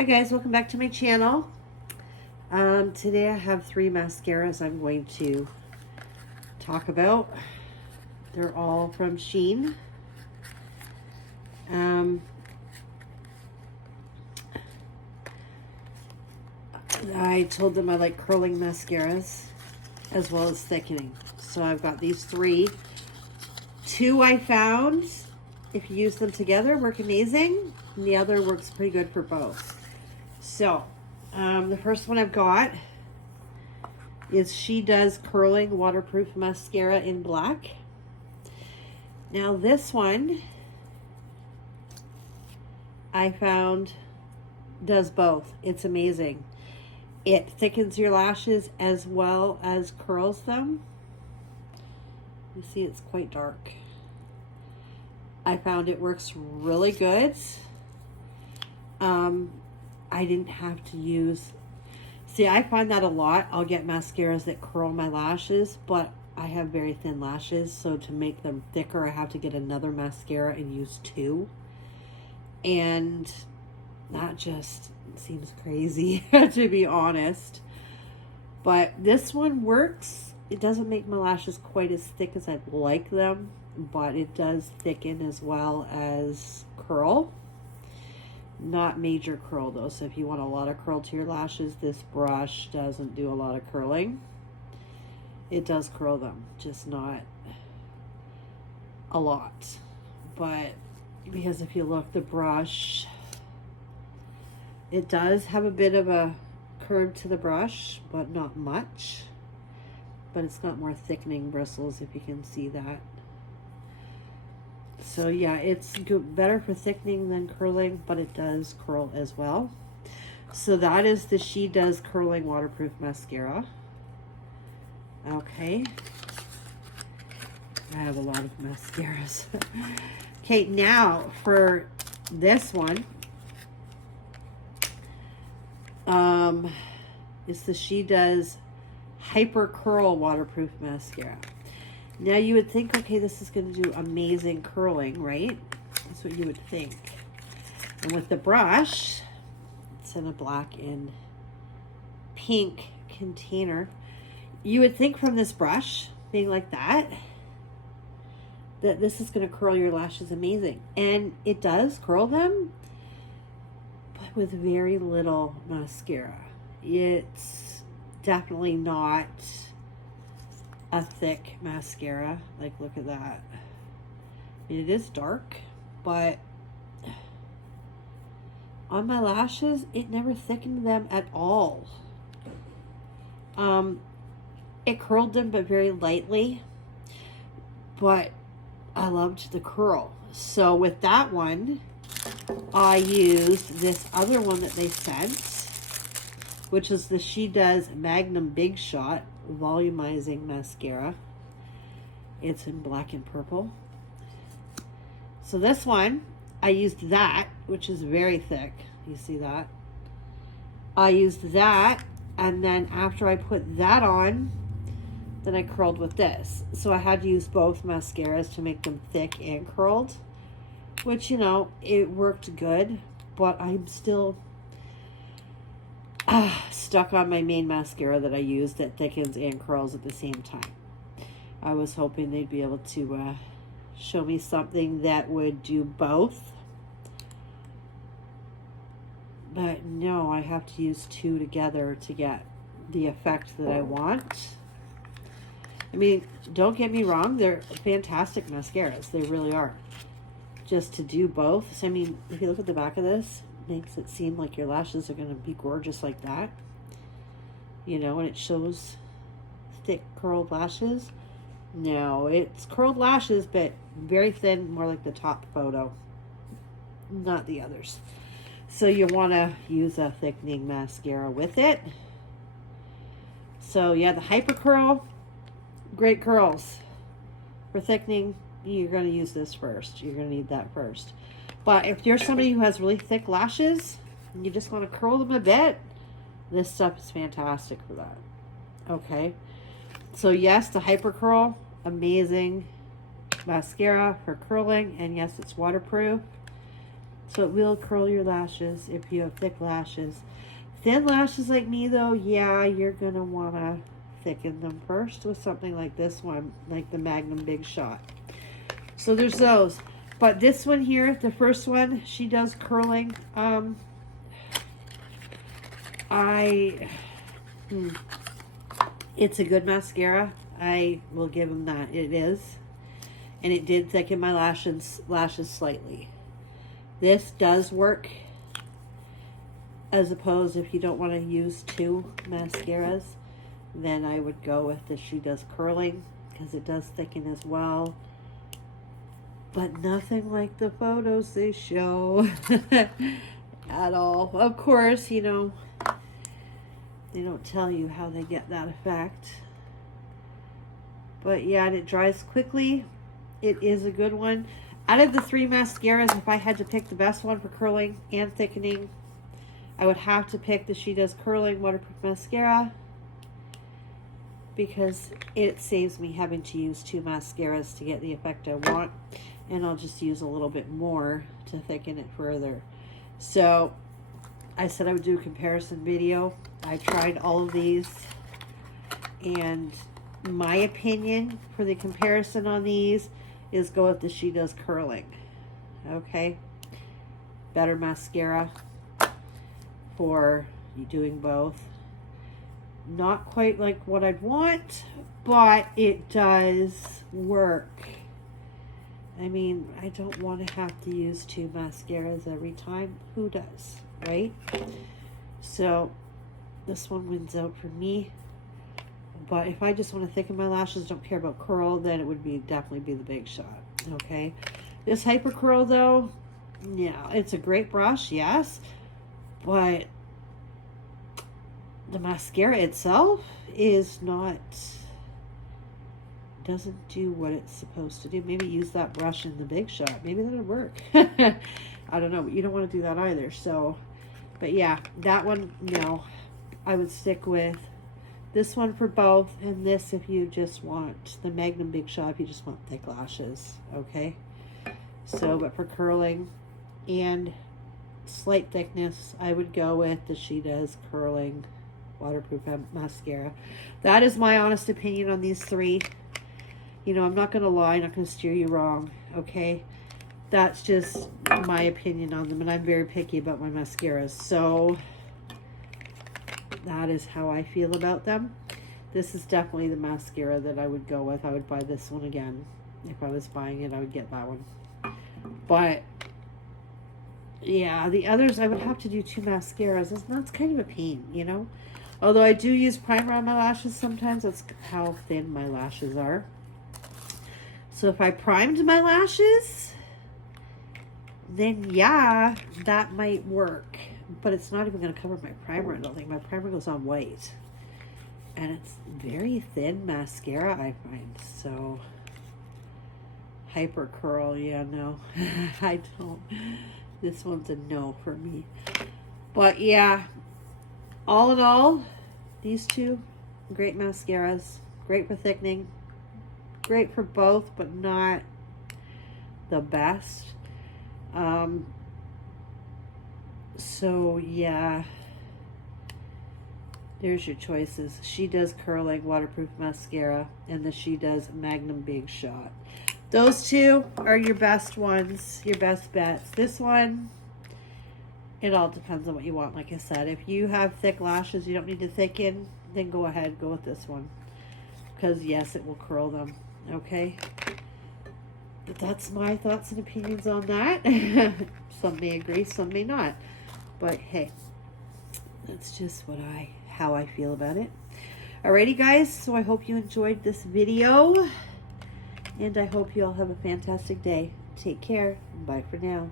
Hi guys, welcome back to my channel. Today I have 3 mascaras I'm going to talk about. They're all from Shein. I told them I like curling mascaras as well as thickening. So I've got these 3. 2 I found, if you use them together, work amazing. And the other works pretty good for both. So, the first one I've got is SHEDOES Curling Waterproof Mascara in black. Now this one I found does both. It's amazing. It thickens your lashes as well as curls them. You see it's quite dark. I found it works really good. I didn't have to use, see, I find that a lot. I'll get mascaras that curl my lashes, but I have very thin lashes, so to make them thicker, I have to get another mascara and use 2. And that just seems crazy, to be honest. But this one works. It doesn't make my lashes quite as thick as I'd like them, but it does thicken as well as curl. Not major curl though, so if you want a lot of curl to your lashes, this brush doesn't do a lot of curling. It does curl them, just not a lot. But because if you look, the brush, it does have a bit of a curve to the brush, but not much. But it's got more thickening bristles, if you can see that. So yeah, it's good, better for thickening than curling, but it does curl as well. So that is the SHEDOES Curling Waterproof Mascara. Okay. I have a lot of mascaras. Okay, now for this one, it's the SHEDOES Hyper Curl Waterproof Mascara. Now you would think, okay, this is going to do amazing curling, right? That's what you would think. And with the brush, it's in a black and pink container. You would think from this brush, being like that, that this is going to curl your lashes amazing. And it does curl them, but with very little mascara. It's definitely not a thick mascara. Like, look at that. I mean, it is dark, but on my lashes, it never thickened them at all. It curled them, but very lightly, but I loved the curl. So with that one, I used this other one that they sent, which is the SHEDOES Magnum Big Shot Volumizing Mascara. It's in black and purple. So this one, I used that, which is very thick. You see that? I used that, and then after I put that on, then I curled with this. So I had to use both mascaras to make them thick and curled, which, you know, it worked good, but I'm still stuck on my main mascara that I use that thickens and curls at the same time. I was hoping they'd be able to show me something that would do both. But no, I have to use 2 together to get the effect that I want. I mean, don't get me wrong, they're fantastic mascaras. They really are. Just to do both. So, I mean, if you look at the back of this, makes it seem like your lashes are going to be gorgeous like that, you know, and it shows thick curled lashes. No, it's curled lashes, but very thin, more like the top photo, not the others. So you want to use a thickening mascara with it. So yeah, the Hyper Curl, great curls. For thickening, you're going to use this first. You're going to need that first. But if you're somebody who has really thick lashes and you just want to curl them a bit, this stuff is fantastic for that. Okay. So yes, the Hyper Curl, amazing mascara for curling. And yes, it's waterproof. So it will curl your lashes if you have thick lashes. Thin lashes like me though, yeah, you're going to want to thicken them first with something like this one, like the Magnum Big Shot. So there's those. But this one here, the first one, She Does Curling. It's a good mascara. I will give them that. It is. And it did thicken my lashes slightly. This does work, as opposed if you don't want to use two mascaras, then I would go with the She Does Curling, because it does thicken as well. But nothing like the photos they show at all. Of course, you know, they don't tell you how they get that effect. But yeah, and it dries quickly. It is a good one. Out of the three mascaras, if I had to pick the best one for curling and thickening, I would have to pick the She Does Curling Waterproof Mascara, because it saves me having to use two mascaras to get the effect I want. And I'll just use a little bit more to thicken it further. So I said I would do a comparison video. I tried all of these, and my opinion for the comparison on these is go with the She Does Curling. Okay, better mascara for you doing both. Not quite like what I'd want, but it does work. I mean, I don't want to have to use two mascaras every time. Who does, right? So this one wins out for me. But if I just want to thicken my lashes, don't care about curl, then it would be definitely be the Big Shot. Okay. This Hyper Curl though, yeah, it's a great brush, yes. But the mascara itself is not, doesn't do what it's supposed to do. Maybe use that brush in the Big Shot. Maybe that'll work. I don't know, but you don't want to do that either. So, but yeah, that one, no. I would stick with this one for both, and this if you just want the Magnum Big Shot, if you just want thick lashes, okay? So, but for curling and slight thickness, I would go with the She Does Curling Waterproof Mascara. That is my honest opinion on these three. You know, I'm not going to lie, I'm not going to steer you wrong, okay? That's just my opinion on them, and I'm very picky about my mascaras. So that is how I feel about them. This is definitely the mascara that I would go with. I would buy this one again. If I was buying it, I would get that one. But yeah, the others I would have to do two mascaras. That's kind of a pain, you know? Although I do use primer on my lashes sometimes. That's how thin my lashes are. So if I primed my lashes, then yeah, that might work. But it's not even going to cover my primer, I don't think. My primer goes on white. And it's very thin mascara, I find. So, Hyper Curl, yeah, no. I don't. This one's a no for me. But yeah, all in all, these two, great mascaras. Great for thickening. Great for both, but not the best. So yeah, there's your choices. She Does Curling Waterproof Mascara and the She Does Magnum Big Shot. Those two are your best ones, your best bets. This one, it all depends on what you want. Like I said, if you have thick lashes, you don't need to thicken, then go ahead, go with this one. Because yes, it will curl them, okay? But that's my thoughts and opinions on that. Some may agree, some may not. But hey, that's just how I feel about it. Alrighty guys, so I hope you enjoyed this video. And I hope you all have a fantastic day. Take care. Bye for now.